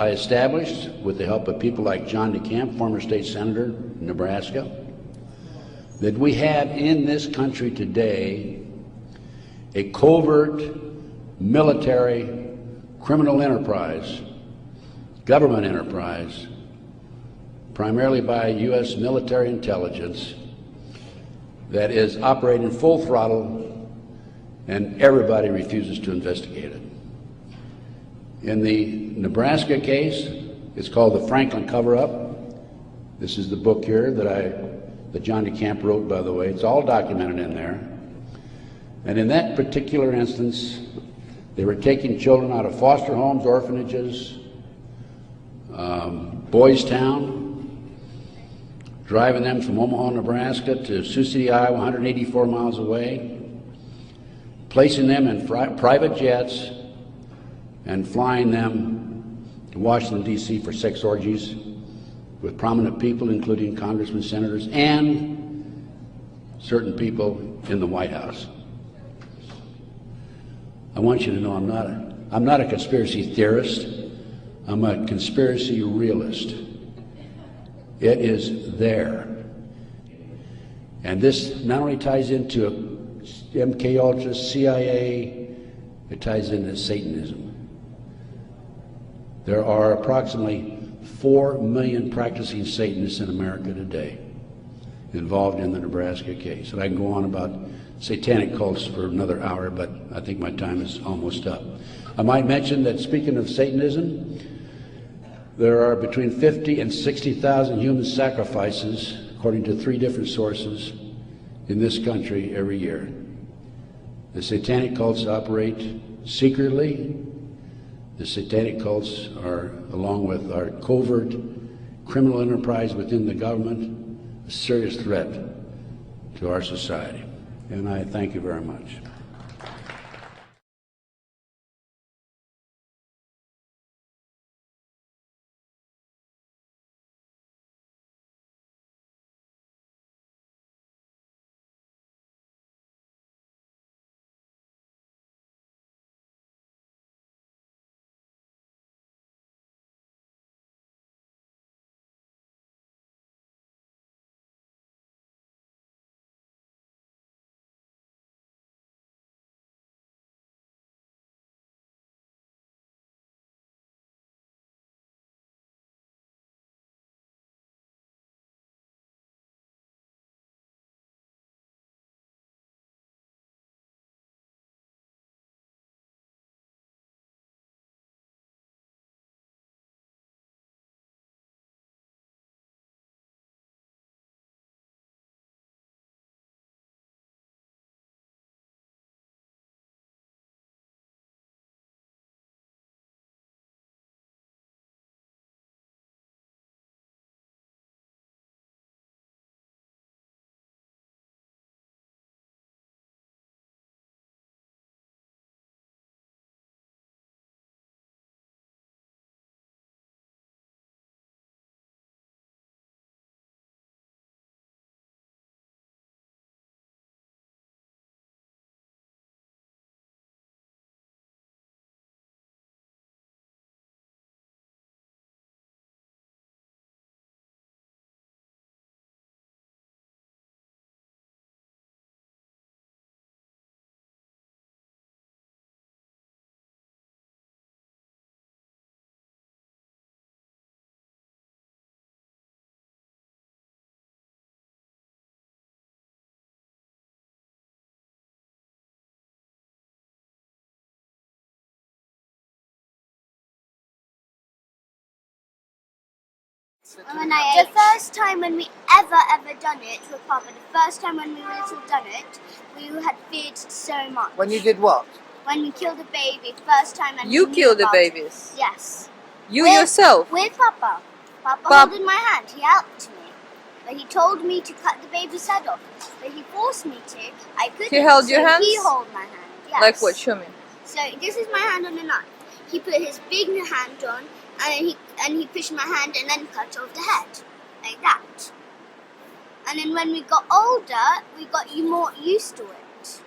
I established, with the help of people like John DeCamp, former state senator in Nebraska, that we have in this country today a covert military criminal enterprise, government enterprise, primarily by U.S. military intelligence, that is operating full throttle, and everybody refuses to investigate it. In the Nebraska case, it's called the Franklin Cover-Up. This is the book here that John DeCamp wrote, by the way. It's all documented in there. And in that particular instance, they were taking children out of foster homes, orphanages, Boys Town, driving them from Omaha, Nebraska to Sioux City, Iowa, 184 miles away, placing them in private jets and flying them to Washington, D.C. for sex orgies with prominent people, including congressmen, senators, and certain people in the White House. I want you to know I'm not a conspiracy theorist. I'm a conspiracy realist. It is there. And this not only ties into MK Ultra, CIA, it ties into Satanism. There are approximately 4 million practicing Satanists in America today involved in the Nebraska case. And I can go on about satanic cults for another hour, but I think my time is almost up. I might mention that, speaking of Satanism, there are between 50 and 60,000 human sacrifices, according to 3 different sources, in this country every year. The satanic cults operate secretly. The satanic cults are, along with our covert criminal enterprise within the government, a serious threat to our society. And I thank you very much. The first time when we ever done it with Papa, the first time when we little done it, we had feared so much. When you did what? When we killed a baby, first time. And You killed the babies? Yes. You yourself? With Papa. Papa holding my hand, he helped me. But he told me to cut the baby's head off. But he forced me to. I couldn't. He held your hands? He held my hand, yes. Like what? Show me. So this is my hand on the knife. He put his big hand on, and he pushed my hand and then cut off the head. Like that. And then when we got older, we got more used to it.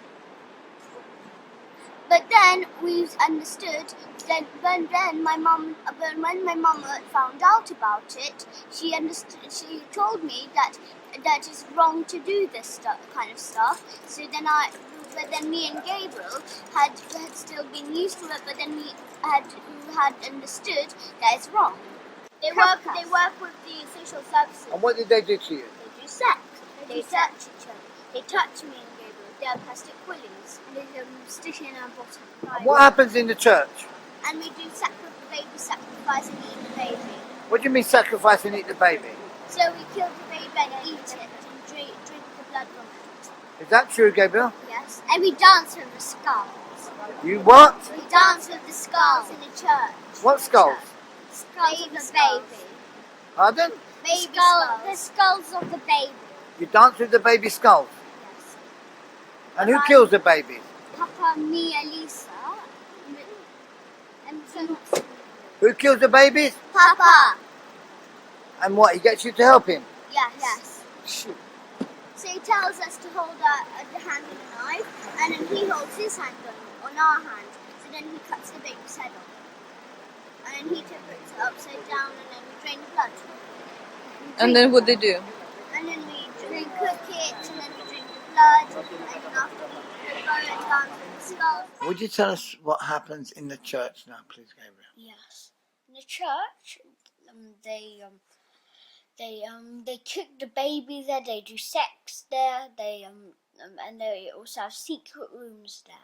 But then we understood that when my mom, when my mama found out about it, she understood. She told me that it's wrong to do this kind of stuff. So then but then me and Gabriel had still been used to it. But then we had understood that it's wrong. They work with the social services. And what did they do to you? They do sex. They touch each other. They touch me and Gabriel. They have plastic willies. And they stick in our bottom. And what happens in the church? And we do baby sacrifice and eat the baby. What do you mean sacrifice and eat the baby? So we kill the baby and eat it and drink the blood from it. Is that true, Gabriel? Yes. And we dance with the skulls. You what? We dance with the skulls in the church. What skulls? Skulls of the baby. Pardon? Baby skulls. The skulls of the baby. You dance with the baby skulls. Yes. And who kills the baby? Papa, me, and Lisa. And so Who kills the babies? Papa. And what? He gets you to help him? Yes. Shoot. So he tells us to hold the hand with a knife, and then he holds his hand on our hand. So then he cuts the baby's head off. And then he puts it upside down, and then we drain the blood. And then what they do? And then we cook it, and then we drink the blood, and then after we go and dance with the skull. Would you tell us what happens in the church now, please, Gabriel? Yes. In the church, they cook the baby there. They do sex there. And they also have secret rooms there.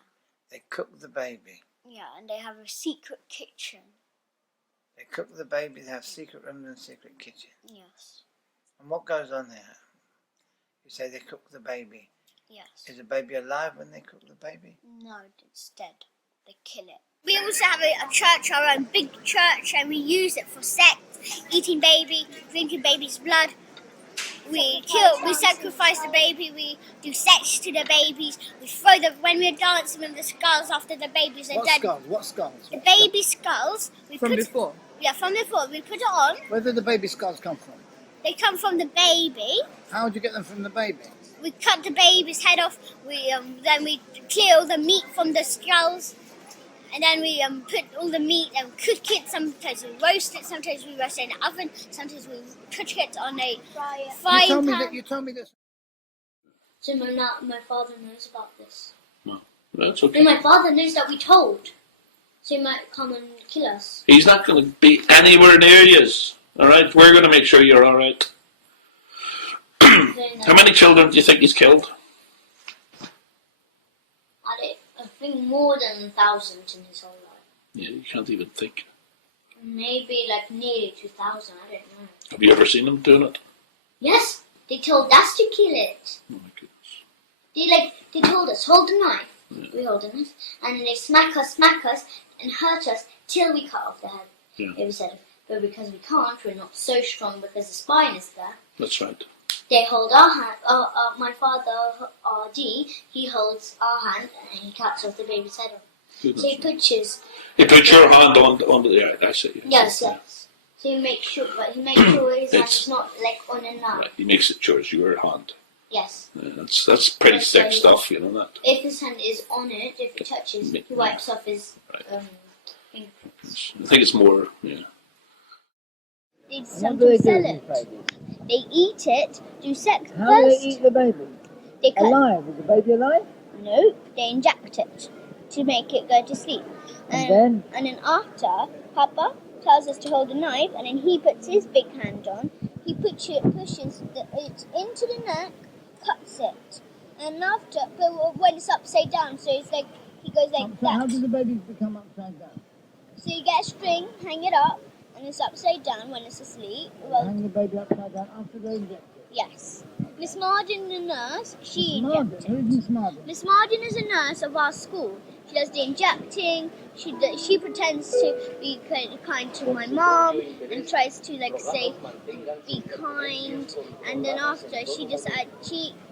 They cook the baby. Yeah, and they have a secret kitchen. They cook the baby, they have secret rooms and secret kitchen. Yes. And what goes on there? You say they cook the baby. Yes. Is the baby alive when they cook the baby? No, it's dead. They kill it. We also have a church, our own big church, and we use it for sex, eating baby, drinking baby's blood. We sacrifice the baby, we do sex to the babies, we throw when we're dancing with the skulls after the babies are dead. What skulls? The baby skulls, From before? Yeah, from before. We put it on. Where did the baby skulls come from? They come from the baby. How would you get them from the baby? We cut the baby's head off. Then we clear all the meat from the skulls. And then we put all the meat and cook it. Sometimes we roast it. Sometimes we roast it in the oven. Sometimes we cook it on a frying pan. You told me this. So my father knows about this. No, that's okay. And my father knows that we told. So he might come and kill us. He's not going to be anywhere near you. All right, we're going to make sure you're all right. How many children do you think he's killed? I think more than 1,000 in his whole life. Yeah, you can't even think. Maybe like nearly 2,000. I don't know. Have you ever seen him doing it? Yes, they told us to kill it. Oh my goodness. They told us hold the knife. Yeah. We hold the knife, and they smack us, and hurt us till we cut off the head. Yeah. They said, but because we can't, we're not so strong because the spine is there. That's right. They hold our hand. My father, R.D., he holds our hand and he cuts off the baby's head off. Goodness. So he puts He puts your hand on the. Yeah, that's it. Yes. So he makes sure, his hand is not like on a knife. Right. He makes it yours, your hand. Yes. That's pretty thick stuff, you know that. If his hand is on it, if he touches, he wipes off his fingerprints. I think it's more. Yeah. They sometimes sell it. They eat it, do sex How do they first. eat the baby? They cut. Alive? Is the baby alive? No, they inject it to make it go to sleep. And then after, Papa tells us to hold a knife, and then he puts his big hand on. He pushes it into the neck, cuts it, and after, but when it's upside down, so it's like he goes like So that. how do the babies become upside down? So you get a string, hang it up, and it's upside down when it's asleep. Well, Hang the baby upside down after they inject it. yes. Miss Martin, the nurse, she Martin, injects who it. is Miss Martin? Miss Martin is a nurse of our school. She does the injecting. She pretends to be kind to my mom and tries to say be kind. And then after she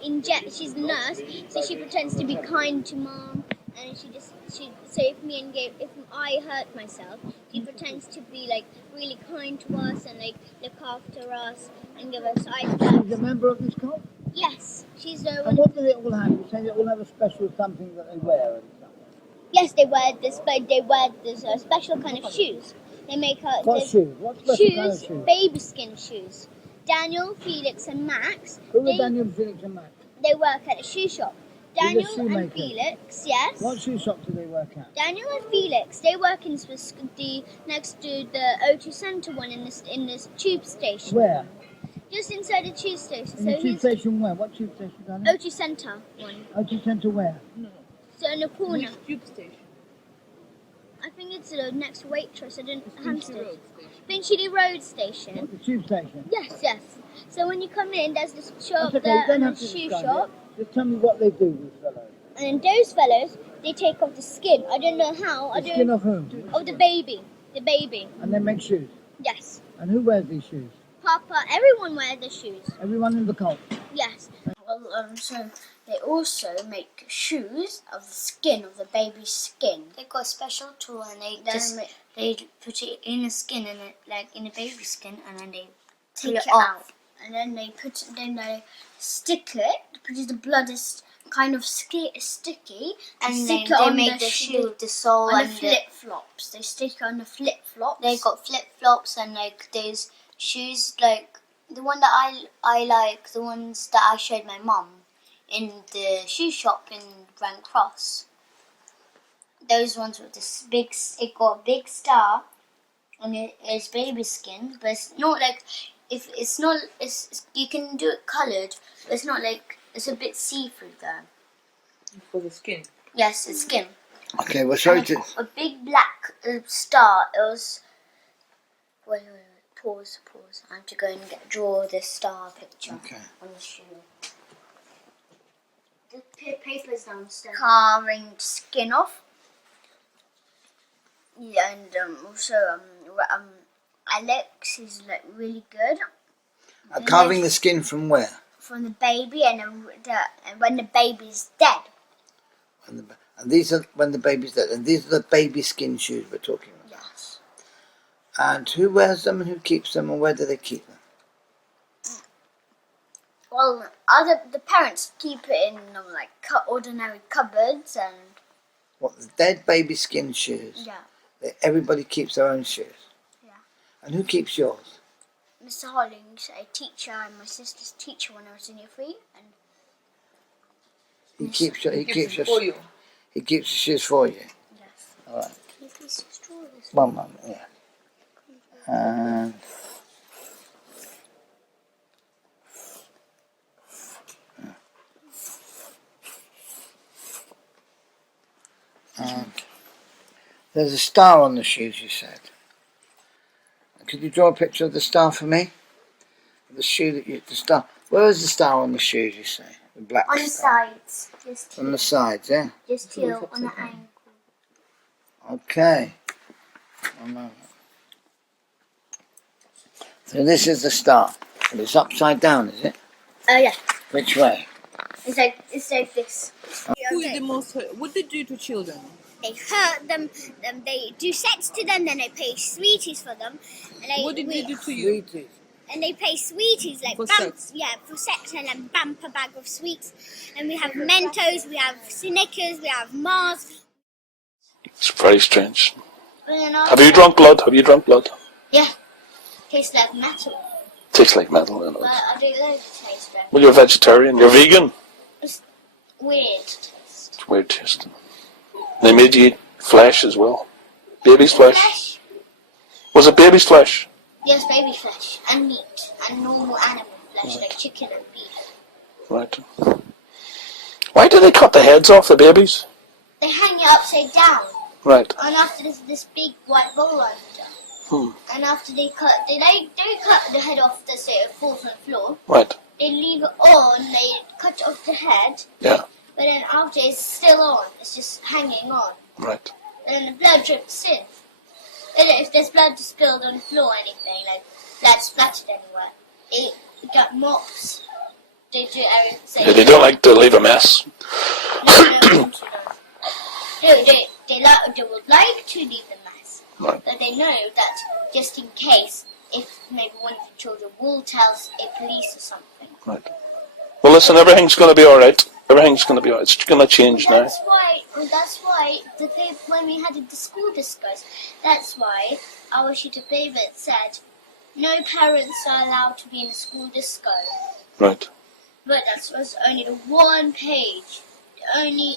injects. She's a nurse, so she pretends to be kind to mom. And so if I hurt myself, she pretends to be really kind to us and look after us and give us ice She's packs. a member of this cult? Yes, she's And what do they all have? You say they all have a special something that they wear and stuff. Yes, they wear this, but they wear this special kind of shoes. They make What shoes? What special kind of shoes, shoes? baby skin shoes. Daniel, Felix, and Max. Who are They, Daniel, Felix and Max? they work at a shoe shop. He's a Daniel shoemaker. and Felix, yes. What shoe shop do they work at? Daniel and Felix, they work in the next to the O2 Centre one in this tube station. Where? Just inside the tube station. In the So tube he's station where? What tube station, Daniel? O2 Centre one. O2 Centre where? So in the corner. Which tube station? I think it's the next Waitrose. I didn't Finchley Hampstead. Road station. Finchley Road Station. What, the tube station? Yes, yes. So when you come in, there's this shop That's okay, there you don't and a have to shoe describe shop. it. Just tell me what they do, these fellows. And those fellows, they take off the skin. I don't know how. I The don't. skin of whom? Of the baby. The baby. And they make shoes. Yes. And who wears these shoes? Papa. Everyone wears the shoes. Everyone in the cult. Yes. Well, so they also make shoes of the skin of the baby's skin. They got a special tool and they Then just make- they put it in the skin and like in the baby skin and then they take pull it it off. out, and then they stick it because the blood is kind of sticky, And stick then it they on make the the shoe, the sole on and the flip flops. They stick it on the flip flops. they got flip flops and like those shoes like the one that I like, the ones that I showed my mum in the shoe shop in Grand Cross. Those ones with this big, it got a big star on its baby skin, but it's not like if it's not. You can do it coloured, but it's not like it's a bit see-through there. For the skin. Yes, it's skin. Okay, well, sorry And to... a big black star. It was. Wait. Pause. I have to go and draw the star picture Okay. on the shoe. The paper's downstairs. carving skin off. Yeah, and also Alex is like really good carving the skin from where? from the baby, and when the baby's dead. And these are when the baby's dead. And these are the baby skin shoes we're talking about. Yes. And who wears them and who keeps them and where do they keep them? Well, the parents keep it in like ordinary cupboards, and What, the dead baby skin shoes? yeah, Everybody keeps their own shoes. Yeah. And who keeps yours? Mr. Hollings, a teacher, and my sister's teacher when I was in year 3, and He keeps your. He keeps your. for you. He keeps the shoes for you. yes. All right. Can you please just draw this? One moment. Yeah. And there's a star on the shoes, you said. Could you draw a picture of the star for me? The shoe that you, the star. Where is the star on the shoes, you say? The black On the star. sides, just On here, the sides, yeah? just here on the ankle. Okay. One moment. So this is the star. And it's upside down, is it? Oh yeah, Which way? it's like this. Who is the most hurt? What they do to children? They hurt them, they do sex to them, then they pay sweeties for them, and they What did they do to you? Sweeties. and they pay sweeties like For sex? Yeah, for sex, and then bumper bag of sweets, and we have Mentos, we have Snickers, we have Mars. It's very strange. And then Have you drunk blood? Have you drunk blood? Yeah, tastes like metal, Tastes like metal. You know. but I don't like the taste. Like Well, you're a vegetarian. You're vegan. weird taste. It's weird tasting. They made you eat flesh as well. Baby's flesh. Was it baby's flesh? Yes, baby flesh and meat and normal animal flesh like chicken and beef. Right. Why do they cut the heads off the babies? They hang it upside down, Right. and after this big white bowl under. And after they cut, they don't cut the head off so it falls on the floor. Right. They leave it on. They cut off the head, Yeah. but then after it's still on. It's just hanging on, Right. and then the blood drips in. And if there's blood spilled on the floor or anything, like blood splattered anywhere, it got mops. They do everything. So Yeah, they don't like to leave a mess. No, they would like to leave the mess. Right. But they know that just in case, if maybe one of the children will tell a police or something. Right. Well, listen, everything's going to be all right. Everything's going to be. It's going to change now. That's why the when we had the school discourse, that's why our sheet of paper said no parents are allowed to be in the school disco. Right. But that was only the one page, the only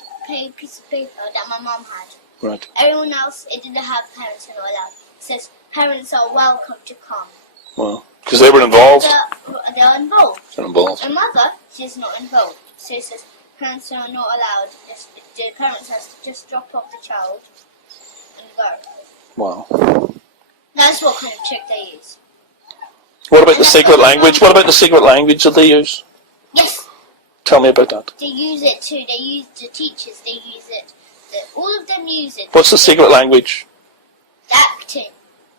piece of paper that my mum had. Right. Everyone else, it didn't have parents are not allowed. It says parents are welcome to come. Well, because they were involved. They're involved. They're involved. My mother, she's not involved. So it says parents are not allowed. The parents has to just drop off the child and go. Wow. That's what kind of trick they use. What about the secret language? What about the secret language that they use? Yes, Tell me about that. they use it too. They use the teachers. They use it. All of them use it. What's the secret language? Acting.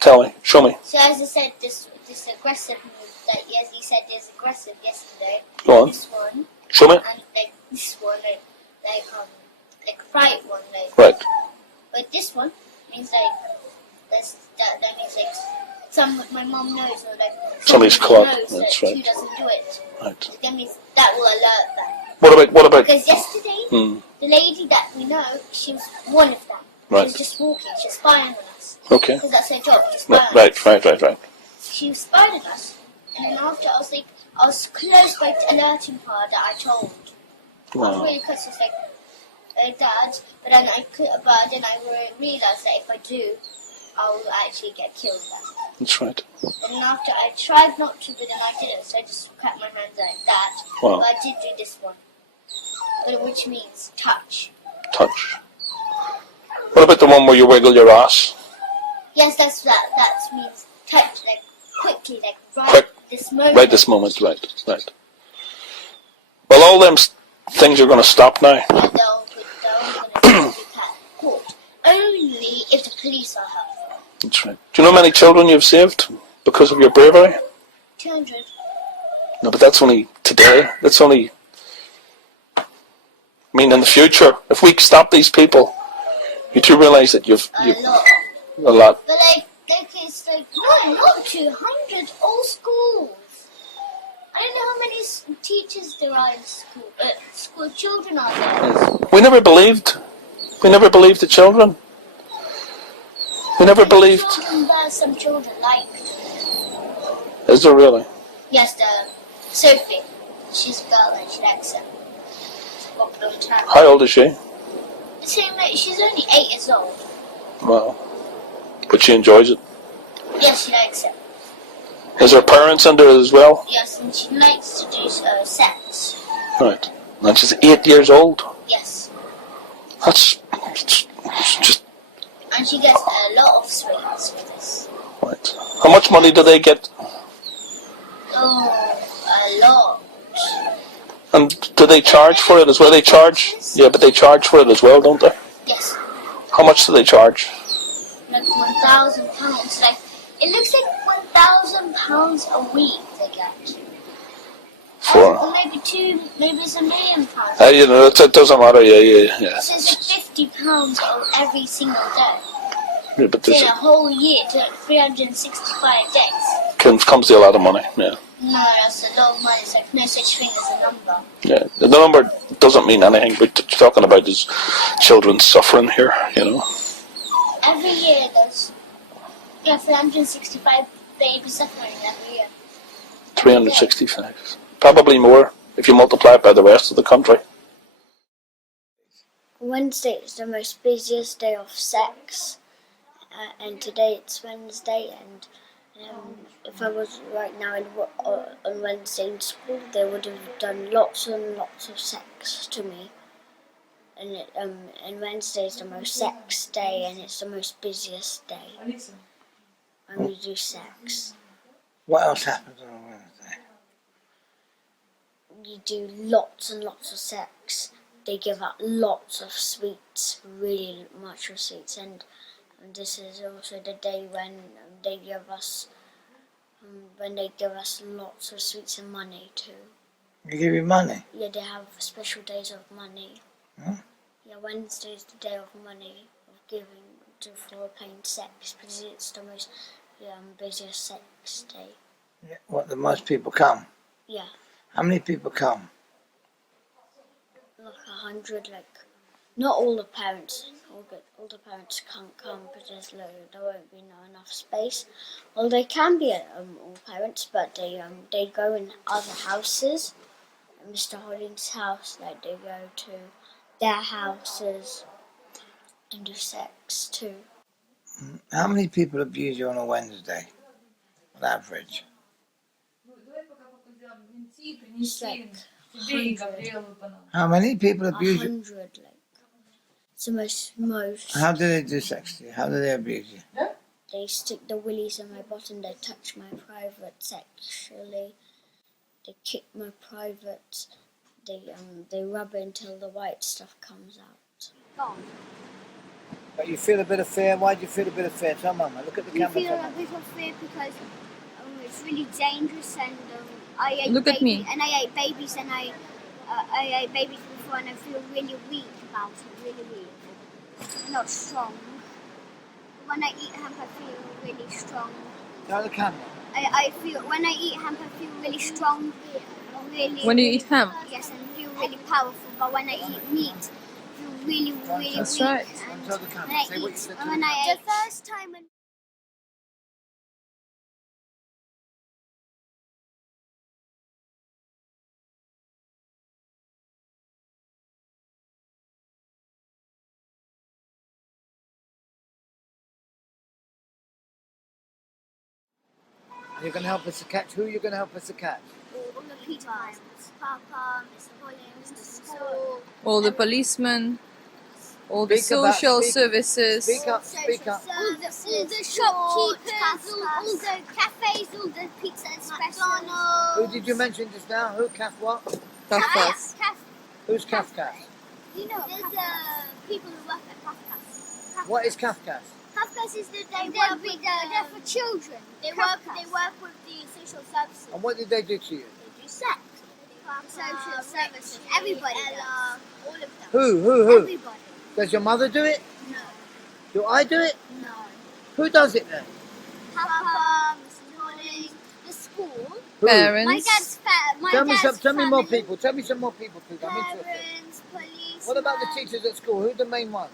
Tell me. Show me. So as I said, this aggressive move that yes, he said is aggressive yesterday. Go on. This one Show me. and like this one, like fright one, like. Right. But this one means like that means like my mom knows or like Somebody's someone caught. knows That's that right. who doesn't do it. Right. That means that will alert them. What about? Because yesterday, Hmm. the lady that we know, she was one of them. Right. She was just walking. She was spying on us. Okay. Because that's her job, to spy on us. Right. She was spying on us. And then after, I was close by alerting her that I told. Wow. Really close. It's like, Dad. But then I realized that if I do, I will actually get killed then. That's right. And then after, I tried not to, but then I didn't. So I just kept my hands like that. Wow. But I did do this one. Which means touch. Touch. What about the one where you wiggle your ass? Yes, that means touch, like quickly, like right Quick. this moment. Right this moment. Right. Well, all them things are going to stop now. They're all going to be caught. Only if the police are helpful. That's right. Do you know how many children you've saved because of your bravery? 200. No, but that's only today. That's only. I mean, in the future, if we stop these people, you do realise that you've A lot. a lot. But it's like not 200. All schools. I don't know how many teachers there are in school. School children are there. We never believed the children. We never believed. Some children like. Is there really? Yes, Sophie. She's a girl and she likes it. Popular time. How old is she? Same like she's only 8 years old. Well, but she enjoys it. Yes, she likes it. Is her parents into it as well? Yes, and she likes to do sex. Right. And she's 8 years old. Yes. That's just And she gets a lot of sweets for this. right. How much money do they get? Oh, a lot. And do they charge for it as well? They charge? Yeah, but they charge for it as well, don't they? Yes. How much do they charge? Like £1,000. Like it looks like £1,000 a week they get. For? Or maybe it's £1 million. You know, it doesn't matter. Yeah. It says £50 every single day. Yeah, but In this a whole year, 365 days. comes to a lot of money. Yeah. No, that's a lot of money. It's like no such thing as a number. Yeah. The number doesn't mean anything. What you're talking about is children suffering here. You know. Every year there's 365 babies suffering every year. 365. Probably more if you multiply it by the rest of the country. Wednesday is the most busiest day of sex, and today it's Wednesday. And if I was right now on Wednesday in school, they would have done lots and lots of sex to me. And Wednesday is the most sex day, and it's the most busiest day. And we do sex. What else happens on Wednesday? You do lots and lots of sex. They give out lots of sweets, really much of sweets, and this is also the day when they give us lots of sweets and money too. They give you money? Yeah, they have special days of money. Huh? Yeah, Wednesday is the day of money, of giving for paying sex, because it's the most busiest sex day. Yeah. What, the most people come? Yeah. How many people come? like 100, like not all the parents, all the parents can't come because there won't be enough space. Well, they can be all parents, but they go in other houses. At Mr. Holding's house, like they go to their houses and do sex too. How many people abuse you on a Wednesday, on average? It's like 100, How many people abuse you? 100, like it's the most. How do they do sex to you? How do they abuse you? They stick the willies in my bottom. They touch my private sexually. They kick my private. They rub it until the white stuff comes out. But you feel a bit of fear. Why do you feel a bit of fear? Tell Mama. Look at the We camera. feel Tell a Mama. bit of fear because it's really dangerous, and I ate Look at me. and I ate babies, and I ate babies before, and I feel really weak about it, really weak, not strong. When I eat hemp, I feel really strong. Tell the camera. I feel when I eat hemp, I feel really strong, really. When you eat hemp? Yes, and feel really powerful. But when I eat meat, I feel really, really That's weak. right. And Tell the when camera. I Say what you eat, said to when the I camera. ate the first time. You're going to help us to catch. Who are you going to help us to catch? All the Peter Pans, Papa, Mr. Hollins, the school, All the policemen, all the Speak about- social speak- services. Speak up. Speak up. all the shopkeepers, all the cafes, all the pizza espresso. Who did you mention just now? Who? Caf what? Kafkas. Who's Kafkas? You know, there's people who work at Kafkas. What is Kafkas? Kafkas is they're for children. They work with the social services. And what did they do to you? They do sex. Social services. Everybody does. All of them. Who? Everybody. Does your mother do it? No. Do I do it? No. Who does it then? Papa, Mrs. Hollins, the school. Who? Parents. My dad's Tell me more family. people. Tell me some more people, please. I'm interested. Parents, police. What about the teachers at school? Who's the main one?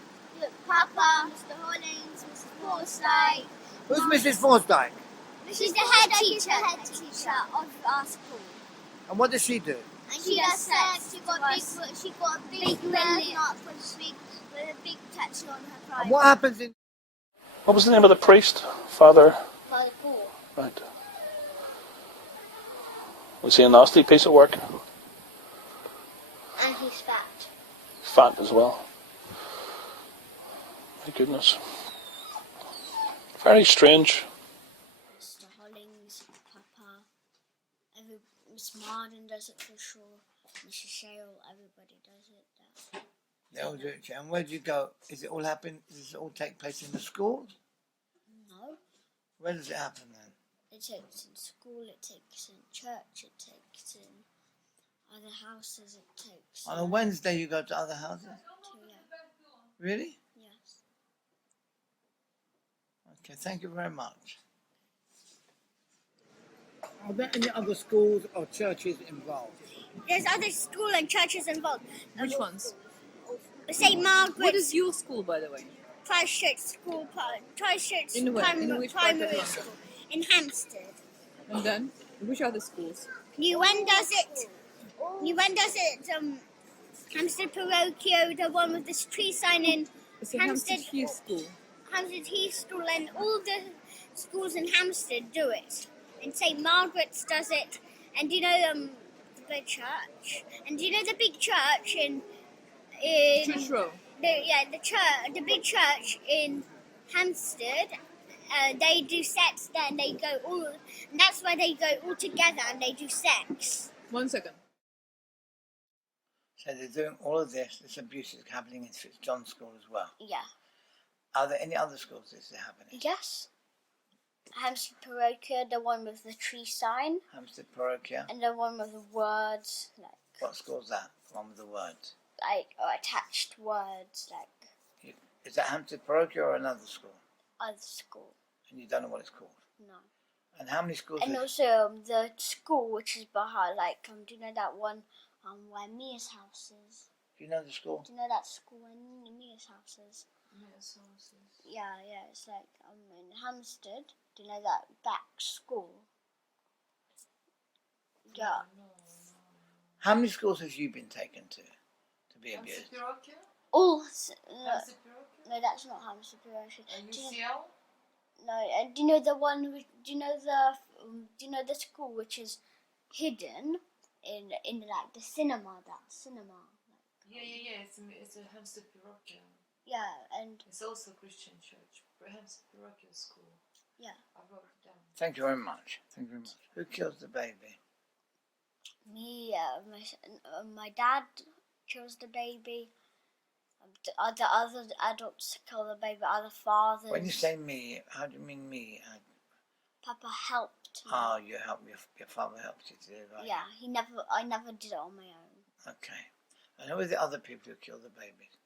Papa, Mr. Hollins, Mrs. Forsyth. Who's Mrs. Forsdyke? She's the head teacher of our school. And what does she do? And she does sex. She got a big birthmark with a big tattoo on her private. And what happens in... What was the name of the priest? Father. Father Paul. Right. Was he a nasty piece of work? And he's fat. Fat as well. My goodness. Very strange. Mr. Hollings, Papa, Miss Marden does it for sure. Mrs. Shale, everybody does it. They all do it. And where do you go? Is it all happen? Does it all take place in the school? No, Where does it happen then? it takes in school, it takes in church, it takes in other houses, it takes On a Wednesday you go to other houses? yeah. Really? Yes. Okay, thank you very much. Are there any other schools or churches involved? There's other school and churches involved. Which ones? St. What Margaret's is your school, by the way? Christchurch School, Christchurch In where? In which part of Primary London? School in Hampstead. And then, which other schools? New Wen does it. Hampstead Parochio, the one with this tree sign in It's a Hampstead Heath School. Hampstead Heath School, and all the schools in Hampstead do it. And St. Margaret's does it. And you know the church. And you know the big church in Church Row. the big church in Hampstead. They do sex there, and and that's where they go all together and they do sex. 1 second. So they're doing all of this abuse is happening in Fitzjohn School as well. Yeah. Are there any other schools this is happening? Yes. Hampstead Parochio, the one with the tree sign, Hampstead Parochia. and the one with the words, What school's that? The one with the words. or attached words, Is that Hampstead Parochia or another school? other school. And you don't know what it's called? No. And how many schools And is also the school which is behind, do you know that one where Mia's house is? Do you know the school? Do you know that school in Mia's house is? Yeah, it's like in Hampstead. Do you know that back school? Yeah. How many schools have you been taken to be abused? Oh, no, that's not Hampstead Parochial. No, and do you know the one? Do you know the school which is hidden in like the cinema? That cinema. Yeah. It's a Hampstead Parochial. Yeah, and It's also a Christian church. Hampstead Parochial School. yeah. I wrote it down. Thank you very much. Thank you very much. Who kills the baby? Me, my dad kills the baby. The other adults kill the baby. Other fathers. When you say me, how do you mean me? Papa helped me. Oh, you help your father helped you to do it, right? Yeah, I never did it on my own. Okay. And who are the other people who kill the babies?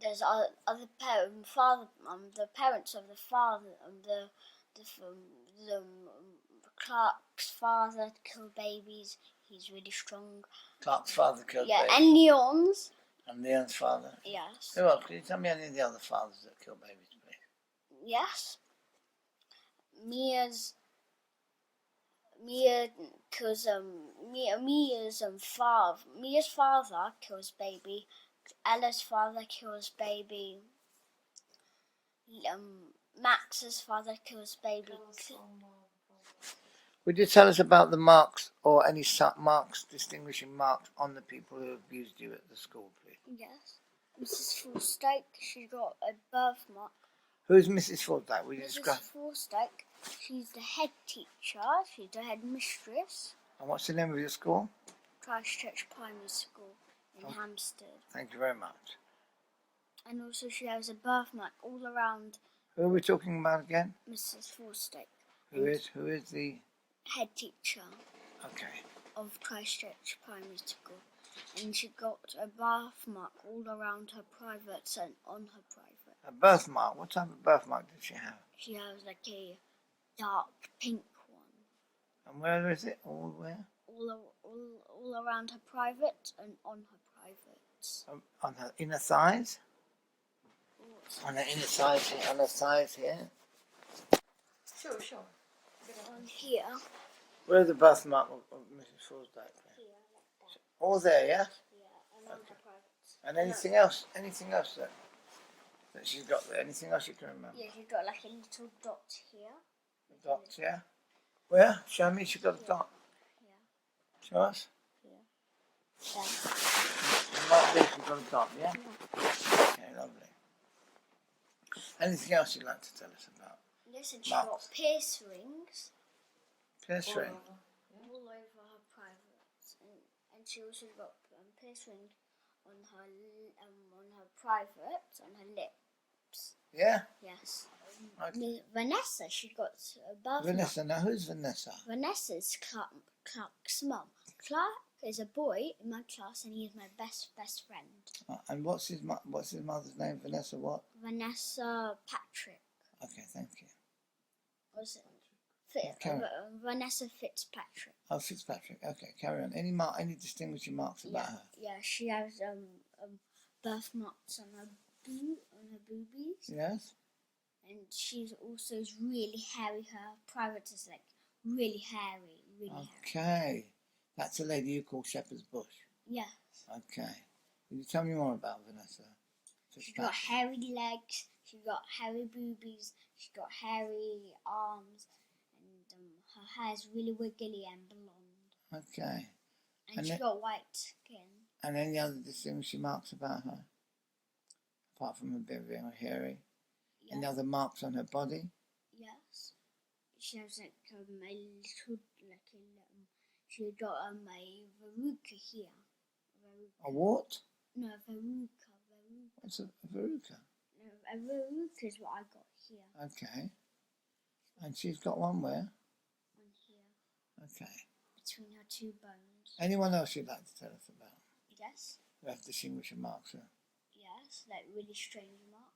There's other the parents of the father, Clark's father killed babies. He's really strong. Clark's father killed Yeah, babies. and Leon's. And Leon's father. Yes. Who else? Can you tell me any of the other fathers that kill babies, please? Yes. Mia's father kills baby. Ella's father kills baby. Max's father kills baby. Would you tell us about the marks or any marks, distinguishing marks on the people who abused you at the school, please? Yes. Mrs. Forstake, she got a birthmark. Who's Mrs. Fordyke? Will you describe? Mrs. Forstake, she's the head teacher. She's the head mistress. And what's the name of your school? Christchurch Primary School in Hampstead. Thank you very much. And also she has a birthmark all around Who are we talking about again? Mrs. Forstake. Who is the... Head teacher Okay. of Christchurch Primary School. And she got a birthmark all around her privates and on her private. A birthmark? What type of birthmark did she have? She has like a dark pink one. And where is it? All where? All around her private and on her privates. On her inner thighs? On her inner thighs here? On her thighs here? Sure. On here. Where's the birthmark of Mrs. Fordyke? Here, like that. All there, yeah? Yeah, and on her privates. And anything else? Anything else that she's got there? Anything else you can remember? Yeah, she's got like a little dot here. Dots, yeah? Where? Show me. She's got a dot. Yeah. Show us. Then, Like this, she's got a dot, yeah? Okay, lovely. Anything else you'd like to tell us about? yes, and she got piercings Pierce ring. all over her privates, and she also got piercings on her privates, on her lips. Yeah? Yes. Okay. Vanessa, she got a birthmark. Vanessa, now who's Vanessa? Vanessa's Clark's mum. Clark is a boy in my class, and he is my best friend. And what's his mother's name? Vanessa what? Vanessa Patrick. Okay, thank you. Was it? Carry Vanessa Fitzpatrick. Oh, Fitzpatrick. Okay, carry on. Any distinguishing marks about her? Yeah, she has birthmarks on her boobies. Yes? And she's also really hairy. Her private is like really hairy, hairy. Okay. That's a lady you call Shepherd's Bush. Yes. Okay. Will you tell me more about Vanessa? She got hairy legs. She got hairy boobies. She got hairy arms, and her hair is really wiggly and blonde. Okay. And she got white skin. And any other distinguishing marks about her? Apart from her being very hairy? Yeah. Any other marks on her body? Yes. She has like she got a verruca here. A what? No, verruca. What's a verruca? No, a verruca is what I got here. Okay. And she's got one where? On here. Okay. Between her two bones. Anyone else you'd like to tell us about? Yes. Who have distinguishing marks? Huh? Yes, like really strange marks.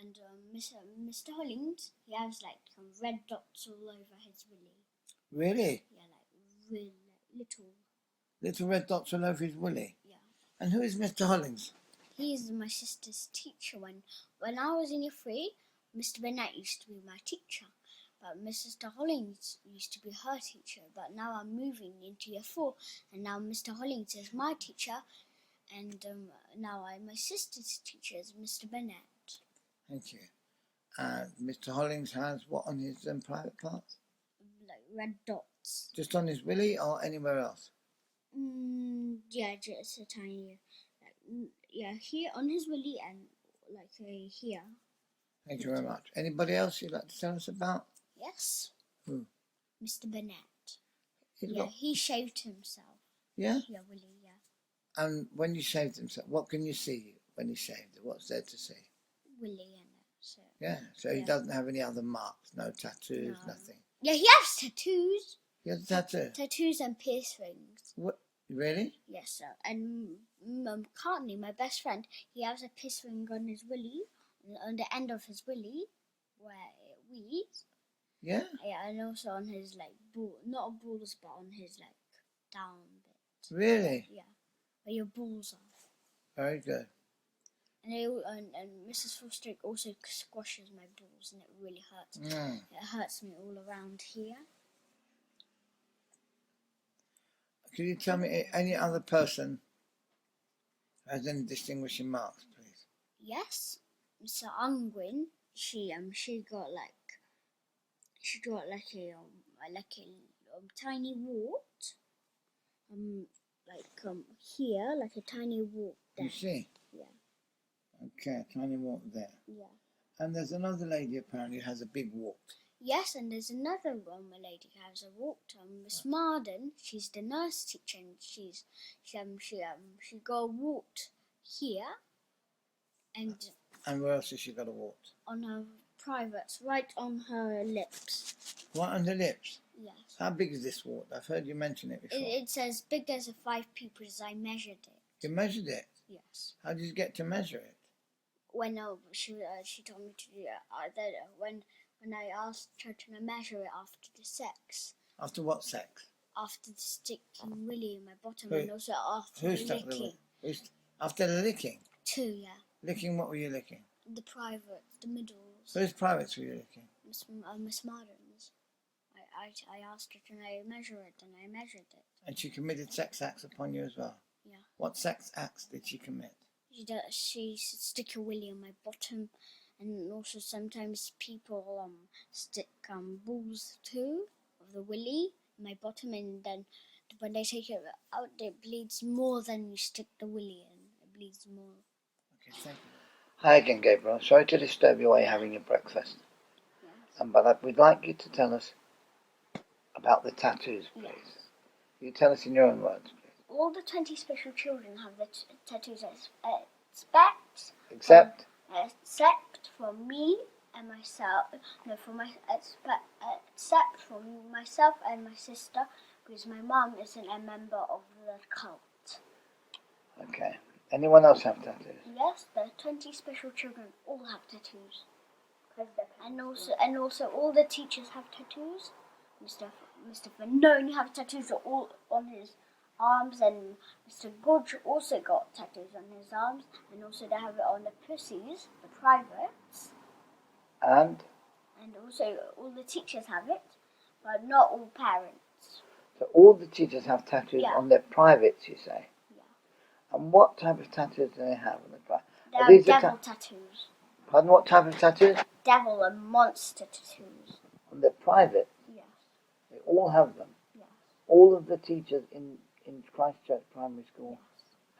And Mr. Hollings, he has like red dots all over his willy. Really? Yeah, like really little Little red dots all over his willy. Yeah. And who is Mr. Hollings? He's my sister's teacher. When I was in year 3, Mr. Bennett used to be my teacher. But Mr. Hollings used to be her teacher. But now I'm moving into year 4, and now Mr. Hollings is my teacher, and now my sister's teacher is Mr. Bennett. Thank you. And Mr. Hollings has what on his private parts? Like red dots. Just on his willy or anywhere else? Yeah, just a tiny, here on his willy and like here. Thank you very much. Anybody else you'd like to tell us about? Yes. Who? Mr. Bennett. He's Yeah, got- he shaved himself. Yeah? Yeah, willy, yeah. And when you shaved himself, what can you see when he shaved it? What's there to see? Willy in it. So. Yeah, so he Yeah. doesn't have any other marks, no tattoos, No. nothing. Yeah, he has tattoos. He has a tattoo? Tattoos and piercings. What? Really? Yes, sir. And McCartney, my best friend, he has a piercing on his willy, on the end of his willy, where it weeds. Yeah? Yeah, and also on his like ball, not balls, but on his like down bit. Really? Yeah, where your balls are. Very good. And and Mrs. Foster also squashes my balls, and it really hurts. Mm. It hurts me all around here. Can you tell me any other person has any distinguishing marks, please? Yes, Mr. Unwin. She got like a tiny wart. Here, like a tiny wart there. You see? Yeah. Okay, a tiny wart there. Yeah. And there's another lady apparently who has a big wart. Yes, and there's another lady who has a wart. Miss Marden, she's the nurse teacher, and she got a wart here, and And where else has she got a wart? on her privates, right on her lips. Right on her lips. Yes. How big is this wart? I've heard you mention it before. It's as big as a 5 people's. I measured it. You measured it? Yes. How did you get to measure it? When she told me to do that. When I asked her to measure it after the sex, After what sex? after the sticking willy in my bottom, Who- and also after Who the stuck the licking. wart? After the licking? 2, yeah. Licking, what were you licking? The private, the middles. Whose privates were you licking? Miss Marden's. I asked her to measure it, and I measured it. And she committed sex acts upon you as well? Yeah. What sex acts did she commit? She stick a willy on my bottom, and also sometimes people stick balls too of the willy in my bottom, and then when they take it out, it bleeds more than you stick the willy in. It bleeds more. Okay, thank you. Hi again, Gabriel. Sorry to disturb you while you're having your breakfast. Yes. But we'd like you to tell us about the tattoos, please. Yes. You tell us in your own words, please. All the 20 special children have the tattoos Except? except for me and myself. No, except for myself and my sister, because my mom isn't a member of the cult. Okay. Anyone else have tattoos? Yes, the 20 special children all have tattoos. And also all the teachers have tattoos. Mr. Fanoni have tattoos all on his arms, and Mr. Gorge also got tattoos on his arms, and also they have it on the pussies, the privates. And? And also all the teachers have it, but not all parents. So all the teachers have tattoos Yeah. on their privates, you say? Yeah. And what type of tattoos do they have on their privates? They Are have these the devil tattoos. Pardon, what type of tattoos? Devil and monster tattoos. On their private? Yes. They all have them. Yes. All of the teachers in Christchurch Primary School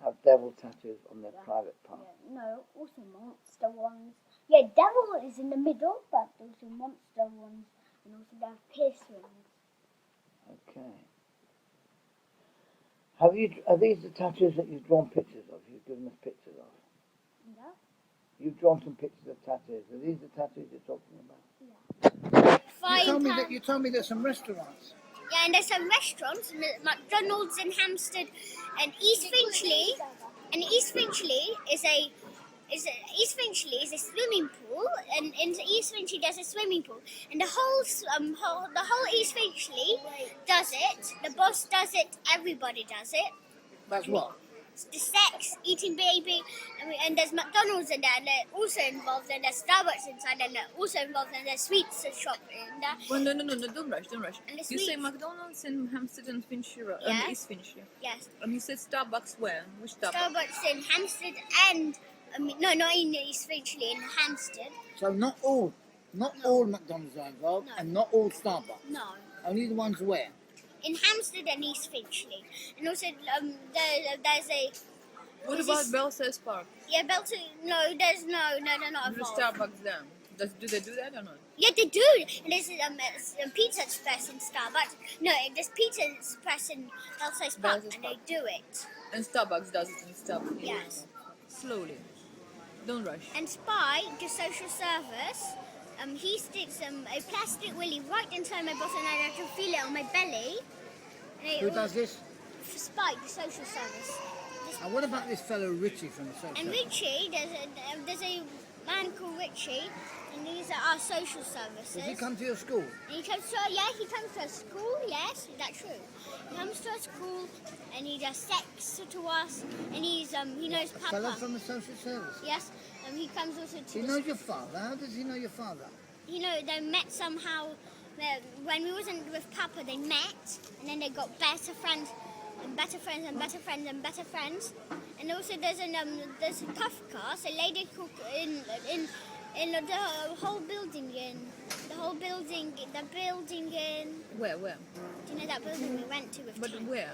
have devil tattoos on their private parts. Yeah, no, also monster ones. Yeah, devil is in the middle, but also monster ones, and also they have piercings. Okay. Are these the tattoos that you've drawn pictures of? You've given us pictures of? Yeah. You've drawn some pictures of tattoos. Are these the tattoos you're talking about? £5. You told me there's some restaurants. Yeah, and there's some restaurants, McDonald's in Hampstead and East Finchley. And East Finchley is a East Finchley is a swimming pool, and in East Finchley there's a swimming pool, and the whole East Finchley does it. The boss does it. Everybody does it. That's what? The sex, eating baby, and there's McDonald's in there, and they're also involved, and there's Starbucks inside, and they're also involved, and there's sweets shop in there. Well, no, don't rush. And the You say sweets. McDonald's in Hampstead and Finchley, Yes. East Finchley. Yes. And you said Starbucks where? Which Starbucks? Starbucks in Hampstead and no, not in East Finchley, in Hampstead. So not all McDonald's are involved, No. and not all Starbucks. No. Only the ones where? In Hampstead and East Finchley, and also there's a What This about is- Belsize Park? Belton. No, they're not There's involved. Starbucks there. Do they do that or not? Yeah, they do. And there's a Pizza Express in Starbucks. No, there's Pizza Express in Belsize Park, Belsize and Park. they do it. And Starbucks does it in Starbucks. Yes. Slowly. Don't rush. And Spy, the social service, he sticks a plastic willy right inside my bottom, and I can feel it on my belly. And it Who will- does this? Spy, the social service. And what about this fellow Richie from the social And service? Richie, there's a man called Richie, and these are our social services. Does he come to your school? And he comes to our school, yes, that's true. He comes to our school and he does sex to us, and he knows A fellow Papa. from the social service? Yes, he comes also to He the knows your father. How does he know your father? they met somehow. When we wasn't with Papa, they met, and then they got better friends, and better friends, and better friends, and better friends. And also there's a Kafka, a lady cook in the whole building the building in. Where? Do you know that building we went to with But Tim? where?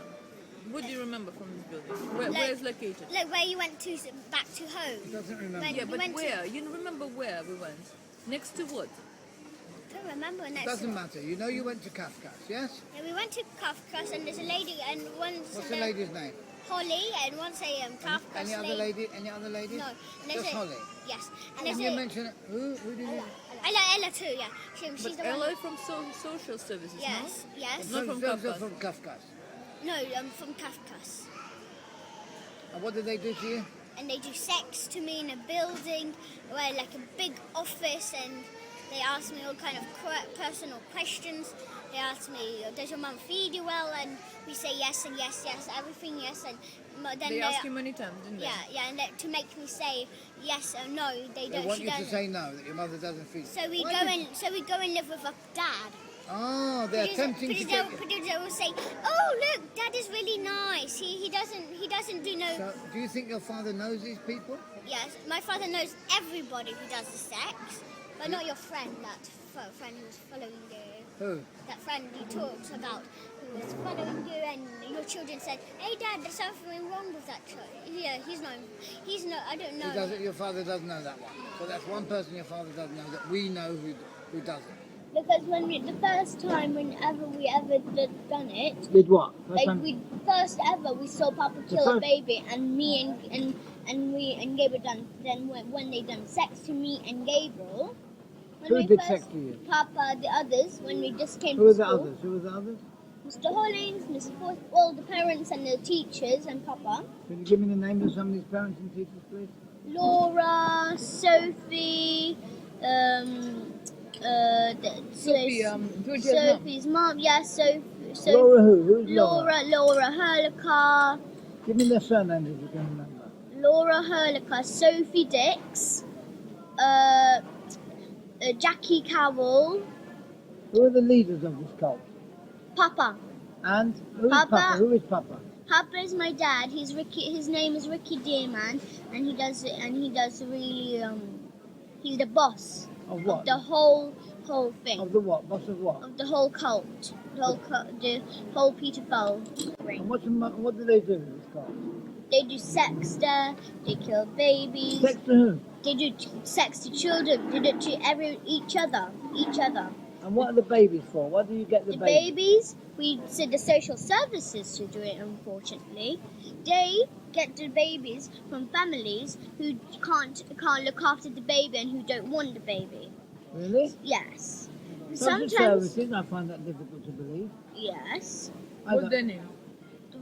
What do you remember from this building? Where Like- is located? Like where you went to back to home. He doesn't remember. When Yeah, we but went where? You remember where we went? Next to what? I don't remember It next. doesn't matter. You know you went to Kafka's, yes? Yeah, we went to Kafka's, and there's a lady, and once What's the lady's name? Holly, and once a Kafka's Any other lady? Any other ladies? No, and there's Just a, Holly. Yes, and Can there's you a mention who did you? Ella too. Yeah, she's But the Ella one. from social services, Yes, yes. Not from Those are Kafka's. from Kafka's. No, from Kafka's. And what did they do to you? And they do sex to me in a building, where like a big office, and they ask me all kind of personal questions. They ask me, "Does your mum feed you well?" And we say yes and yes, yes, everything yes. And then They asked you many times, didn't they? yeah, and to make me say yes or no, they They don't. want she you to doesn't. say no, that your mother doesn't feed. So we Why go did- and live with our dad. Oh, they're attempting to get you. Producer will say, "Oh look, Dad is really nice. He doesn't do no." So, do you think your father knows these people? Yes, my father knows everybody who does the sex, but not your friend. That friend who was following you. Who? That friend you talked about who was following you, and your children said, "Hey, Dad, there's something wrong with that child." Yeah, he's not. I don't know. He doesn't, your father doesn't know that one. So that's one person your father doesn't know that we know who does it. Because the first time whenever we ever done it, Did what? first ever we saw Papa kill a first- baby, and me and Gabriel done. Then when they done sex to me and Gabriel, when Who we did first, sex to you? Papa, the others, when we just came Who to are the school, others? Who are the others? Mr. Hollings, Mrs. Forth, all the parents and the teachers and Papa, Can you give me the names of some of these parents and teachers, please? Laura, Sophie, Sophie, Georgia's mom. Sophie's mom, yeah, Sophie. Laura who? Who's Laura? Laura Herlicker, Give me their surnames if you can remember. Laura Herlicker, Sophie Dix, Jackie Cowell, Who are the leaders of this cult? Papa. And who is Papa. Papa? Who is Papa? Papa is my dad. He's Ricky. His name is Ricky Dearman, and he does really. He's the boss Of of what? the whole thing. Of the what? Boss of what? Of the whole cult, the whole Peter Bowl And ring. what do they do in this cult? They do sex there. They kill babies. Sex to whom? They do sex to children. They do it to each other. And what are the babies for? What do you get the The babies? babies, we send the social services to do it. Unfortunately, they get the babies from families who can't look after the baby and who don't want the baby. Really? Yes. Social Sometimes, services, I find that difficult to believe. yes. I What's don't- their name?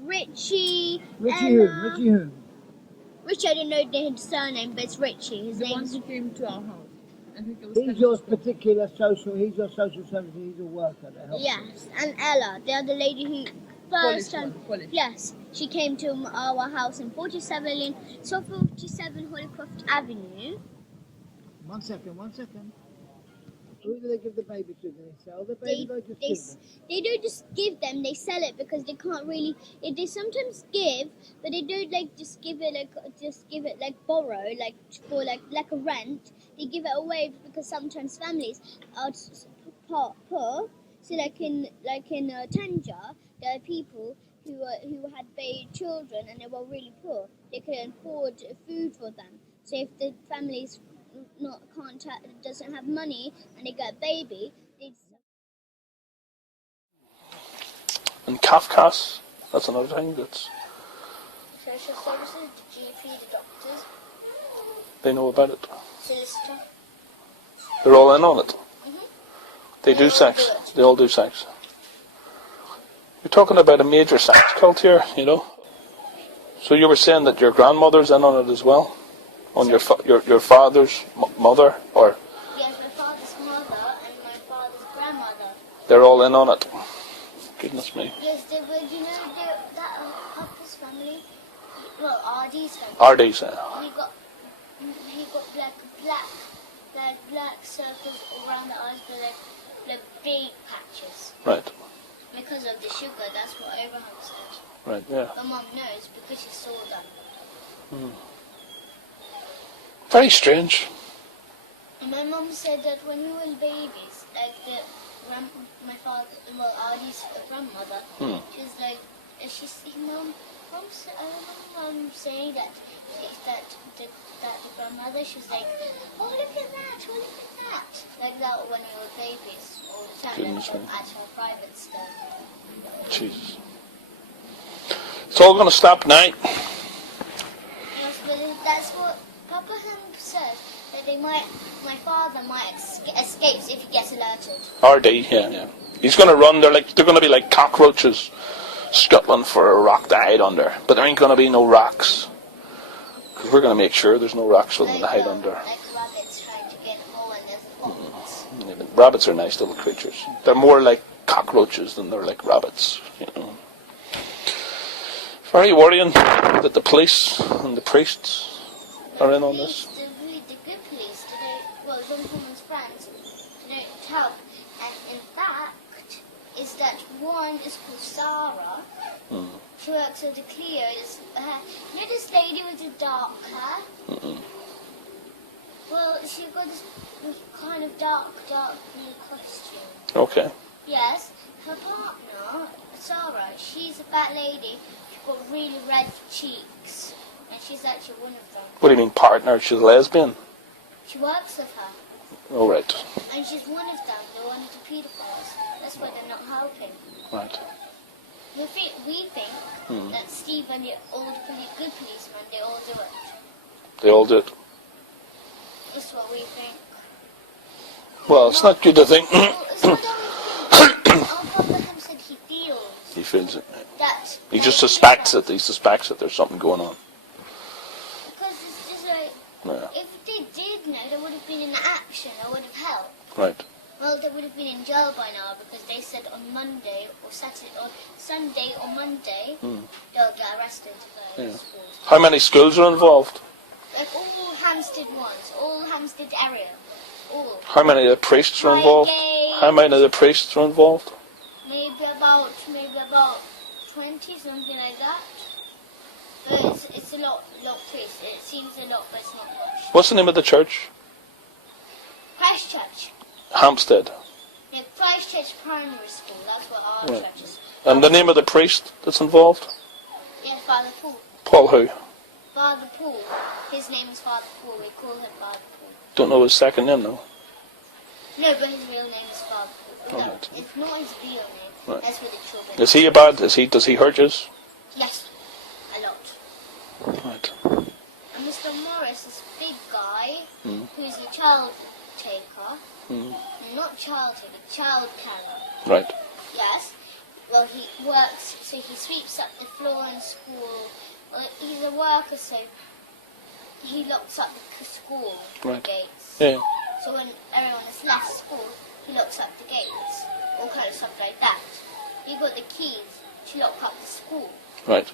Richie, Richie Ella, whom? Richie whom? Richie, I don't know his surname, but it's Richie. His The one name's who came to our house. And he was He's telling your us what- particular social. He's your social service. He's a worker that helps. yes, and Ella, the other lady who first Polish time. one, Polish. Yes, she came to our house in 47 Holycroft Avenue. 1 second. 1 second. Who do they give the baby to? Do they sell the They, baby or just they, give them? they don't just give them, they sell it because they can't really, they sometimes give, but they don't like just give it like borrow, like for like a rent. They give it away because sometimes families are poor. So like in Tanja, there are people who had children and they were really poor. They couldn't afford food for them. So if the families doesn't have money and they get a baby, they And Kafkas, that's another thing that's Social services, the GP, the doctors, they know about it. solicitor. They're all in on it. They They do all sex. do it. They all do sex. You're talking about a major sex cult here, you know. So you were saying that your grandmother's in on it as well, on your father's mother, or Yes, my father's mother and my father's grandmother. they're all in on it. Goodness me. Yes, they were, you know, that Papa's family, well, RD's family. RD's. He got black circles around the eyes, but like big patches. Right. Because of the sugar, that's what Abraham said. Right. Yeah. But Mum knows because she saw them. Very strange. And my mum said that when we were babies, like my father, well, Ali's grandmother, she was like, Mum saying that the grandmother, she was like, oh look at that, oh look at that, like that when we were babies all the time, Goodness like me. at her private stuff. Jesus. It's all going to stop now. Yes, but that's what Papa says, that my father might escape if he gets alerted. RD. Yeah. He's going to run. They're going to be like cockroaches scuttling for a rock to hide under. But there ain't going to be no rocks. Because we're going to make sure there's no rocks for them to hide under. Like rabbits trying to get home and there's box. Rabbits are nice little creatures. They're more like cockroaches than they're like rabbits, you know. Very worrying that the police and the priests are in on this. The good police, John Coleman's friends, they don't help. And in fact, is that one is called Sarah. She works at the Clio. You know this lady with the dark hair? Well, she got this kind of dark blue costume. Okay. Yes, her partner, Sarah, she's a fat lady. She's got really red cheeks. And she's actually one of them. What do you mean partner? She's a lesbian? She works with her. Oh, right. And she's one of them. They're one of the pedophiles. That's why they're not helping. Right. We think that Steve and the old good policeman, they all do it. They all do it. That's what we think. Well, it's not good to think. Well, it's not that we think. Our Papa said he feels He feels it. that... He just suspects it. He suspects that there's something going on. Because it's just like... Yeah. If they did know, they would have been in action. They would have helped. Right. Well, they would have been in jail by now because they said on Monday or Saturday or Sunday or Monday they'll get arrested by the schools. How many schools are involved? Like all Hampstead ones, all Hampstead area, all. How many of the priests are involved? Highgate. How many of the priests are involved? Maybe about 20, something like that. But it's a lot priests. It seems a lot, but it's not much. What's the name of the church? Christchurch. Hampstead. Yeah, Christchurch Primary School. That's what our church is. And the name of the priest that's involved? Yeah, Father Paul. Paul who? Father Paul. His name is Father Paul. We call him Father Paul. Don't know his second name though. No, but his real name is Father Paul. No, Alright. it's not his real name. Right. That's for the children. Is he a bad? Does he hurt you? Yes, a lot. Right. And Mr. Morris is a big guy who's a child taker. Not child taker, child carrier. Right. Yes. Well, he works, so he sweeps up the floor in school. Well, he's a worker, so he locks up the school Right. gates. Yeah. So when everyone has left school, he locks up the gates. All kind of stuff like that. He got the keys to lock up the school. Right.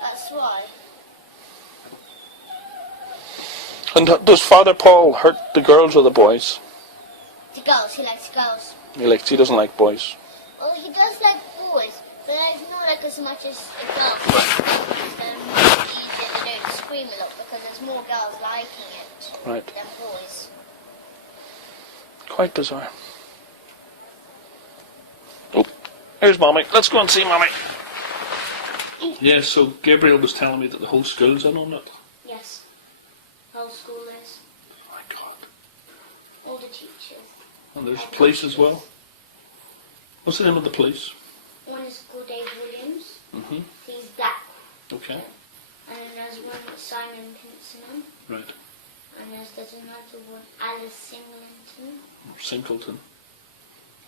That's why. And does Father Paul hurt the girls or the boys? The girls, he likes girls. He doesn't like boys. Well, he does like boys, but like, not like as much as the girls. It's easier, they don't scream a lot because there's more girls liking it Right. than boys. Quite bizarre. Oh, here's Mommy. Let's go and see Mommy. Yeah, so Gabriel was telling me that the whole school's in on it. Yes. Whole school is. Oh my God. All the teachers. And there's police as well. What's the name of the police? One is called Dave Williams. Mm-hmm. He's black. Okay. And then there's one Simon Pinson. Right. And there's another one, Alice Singleton. Singleton.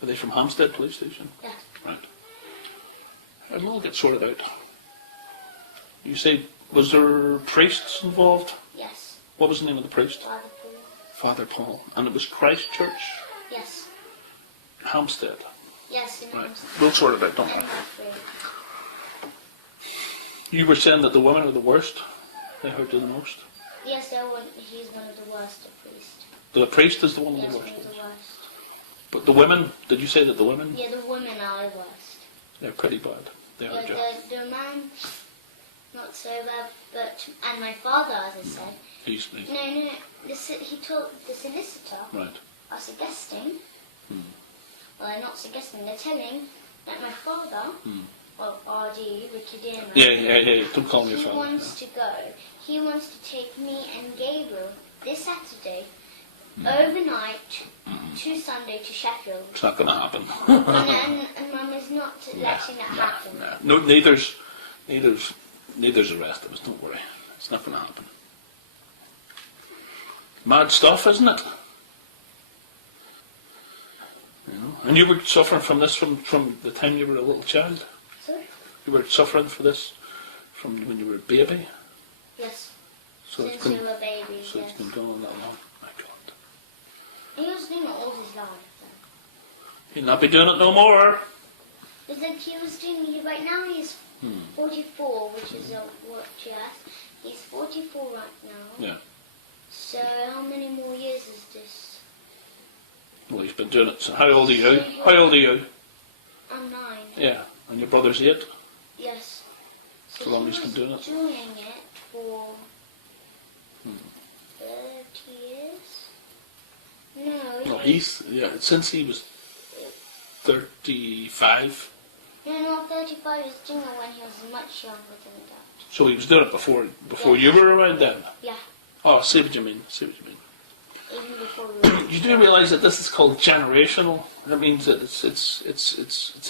Are they from Hampstead Police Station? Yeah. Right. It'll all get sorted out. You say, was there priests involved? Yes. What was the name of the priest? Father Paul. Father Paul. And it was Christ Church, Yes. Hampstead. Yes, in Right. Amsterdam. We'll sort it out, don't And we? Madrid. You were saying that the women are the worst. They hurt you the most. Yes, he's one of the worst, the priest. The priest is the one of Yes, the one worst. of the worst. But the women, did you say that the women? Yeah, the women are the worst. They're pretty bad. They Yeah, hurt you. the man, not so bad, but, and my father, as I said, Easily. no, he told the solicitor Right. are suggesting, well, they're not suggesting, they're telling that my father, well, RD, Ricky Dearman, Yeah. Don't call me a he father. wants to go. He wants to take me and Gabriel this Saturday, overnight, to Sunday to Sheffield. It's not going to happen. and Mum is not letting it happen. No, neither's the rest of us. Don't worry. It's not going to happen. Mad stuff, isn't it? You know? And you were suffering from this from the time you were a little child? Sorry? You were suffering for this from when you were a baby? Yes. So Since we were babies, so yes. it's been going on that long. My God. He was doing it all his life. He'll not be doing it no more. But then he was doing it right now. He's 44, which is what you asked. He's 44 right now. Yeah. So how many more years is this? Well, he's been doing it. So how old are you? How old are you? I'm 9. Yeah. And your brother's 8? Yes. So long he's been doing it? Doing it for 30 years. No. Since he was 35. No, 35 is doing it when he was much younger than that. So he was doing it before you were around then? Yeah. Oh, I see what you mean. Even before we were. You do realise that this is called generational. That means that it's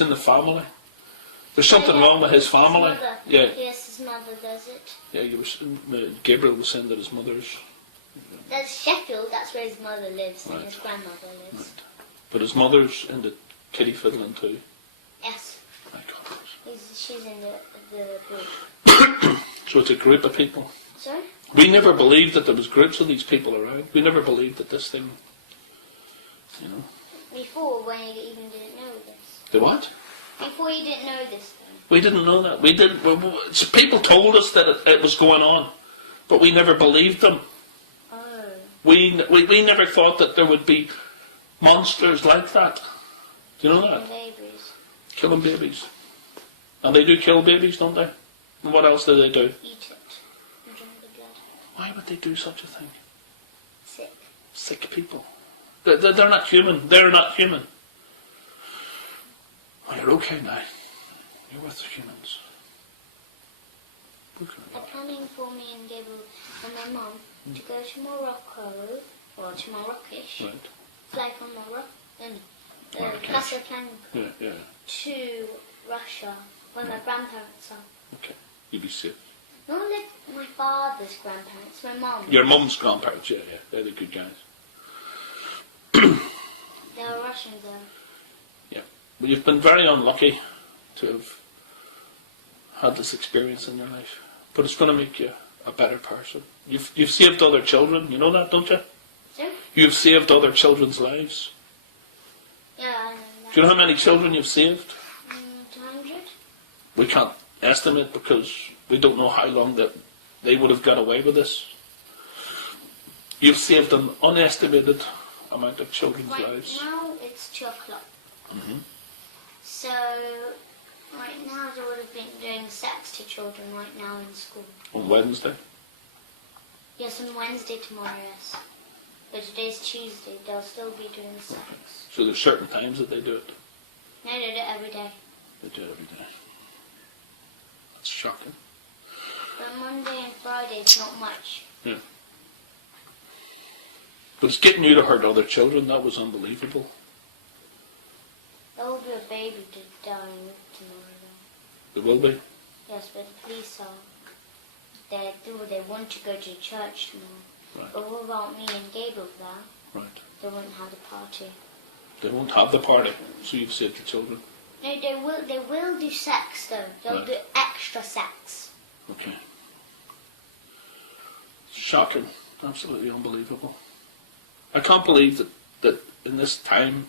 in the family. There's something wrong with his family. His mother. Yeah. Yes, his mother does it. Yeah, Gabriel was saying that his mother's, That's Sheffield, that's where his mother lives and Right. his grandmother lives. but his mother's into kitty fiddling too. Yes, My God. she's in the group. So it's a group of people. Sorry? We never believed that there was groups of these people around. We never believed that this thing, you know. Before, when you even didn't know this. The what? Before you didn't know this thing. We didn't know that. We didn't. People told us that it was going on, but we never believed them. Oh. We never thought that there would be monsters like that. Do you know that? And babies. Killing babies. And they do kill babies, don't they? And what else do they do? Eat it. And drink the blood. Why would they do such a thing? Sick. Sick people. They're not human. They're not human. Well, you're okay now. You're with the humans. They're planning for me and Gabriel and my mum to go to Morocco, or to Marrakesh, Right. fly from Morocco, and Marrakesh. Casablanca Yeah. to Russia, where my grandparents are. Okay. You be safe. Not like my father's grandparents, my mum. Your mum's grandparents, yeah. They're the good guys. They're Russians though. Yeah. Well, you've been very unlucky to have had this experience in your life. But it's going to make you a better person. You've saved other children. You know that, don't you? Sure. You've saved other children's lives. Yeah, I know that. Do you know how many children you've saved? 200? We can't estimate because we don't know how long that they would have got away with this. You've saved an unestimated amount of children's Right lives. now it's 2 o'clock. Mhm. So, right now they would have been doing sex to children right now in school. On Wednesday. Yes, on Wednesday tomorrow, yes. But today's Tuesday, they'll still be doing sex. So there's certain times that they do it. No, they do it every day. They do it every day. That's shocking. But Monday and Friday it's not much. Yeah. But it's getting you to hurt other children. That was unbelievable. There will be a baby to die tomorrow though. There will be. Yes, but the police are. They want to go to church tomorrow. Right. But what about me and Gabriel there? Right. They won't have the party. They won't have the party, so you've saved the children. No, they will do sex though. They'll Right. do extra sex. Okay. Shocking. Absolutely unbelievable. I can't believe that in this time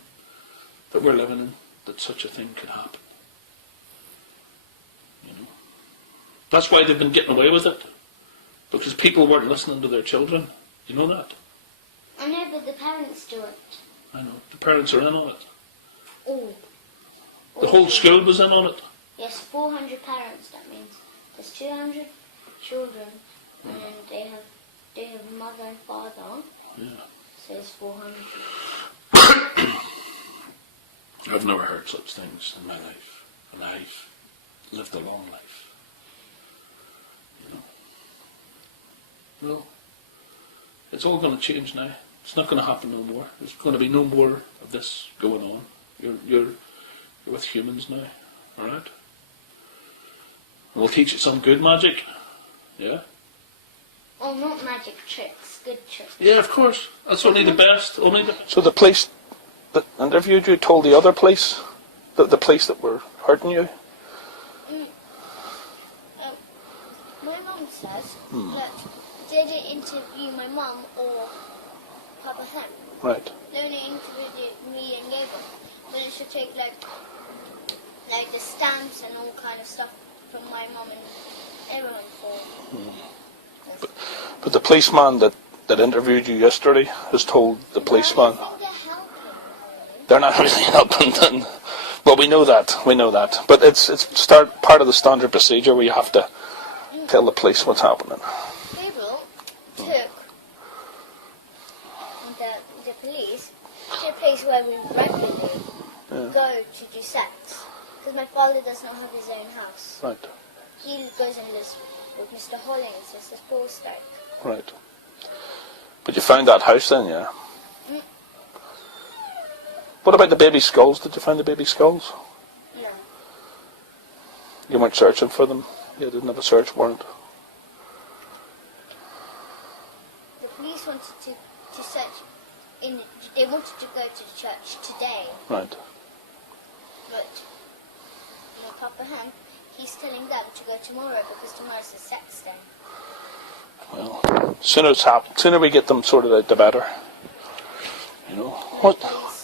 that we're living in, that such a thing could happen. You know. That's why they've been getting away with it. Because people weren't listening to their children. You know that? I know, but the parents do it. I know. The parents are in on it. Oh. The whole school was in on it. Yes, 400 parents. That means there's 200 children, and then they have mother and father. Yeah. So it's 400. I've never heard such things in my life. And I've lived a long life. You know. Well, it's all going to change now. It's not going to happen no more. There's going to be no more of this going on. You're with humans now, all right? And we'll teach you some good magic. Yeah. Oh, not magic tricks, good tricks. Yeah, of course. That's only the best. So the police that interviewed you told the other police, the police that were hurting you? My mum says that they didn't interview my mum or Papa Hen. Right. They only interviewed me and Gabriel. But it should take like the stamps and all kind of stuff from my mum and everyone for. But the policeman that interviewed you yesterday has told the policeman I think they're helping. they're not really helping then. Well, we know that. But it's part of the standard procedure where you have to tell the police what's happening. Gabriel took the police to a place where we regularly go to do sex. Because my father does not have his own house. Right. He goes and lives with Mr. Hollins, Mr. Spolstek. Right. But you found that house then, yeah? Mm. What about the baby skulls? Did you find the baby skulls? No. You weren't searching for them? You didn't have a search warrant? The police wanted to search they wanted to go to the church today, Right. but my Papa Hen, he's telling them to go tomorrow because tomorrow's the sex day. Well, sooner we get them sorted out, the better. You know. What? Please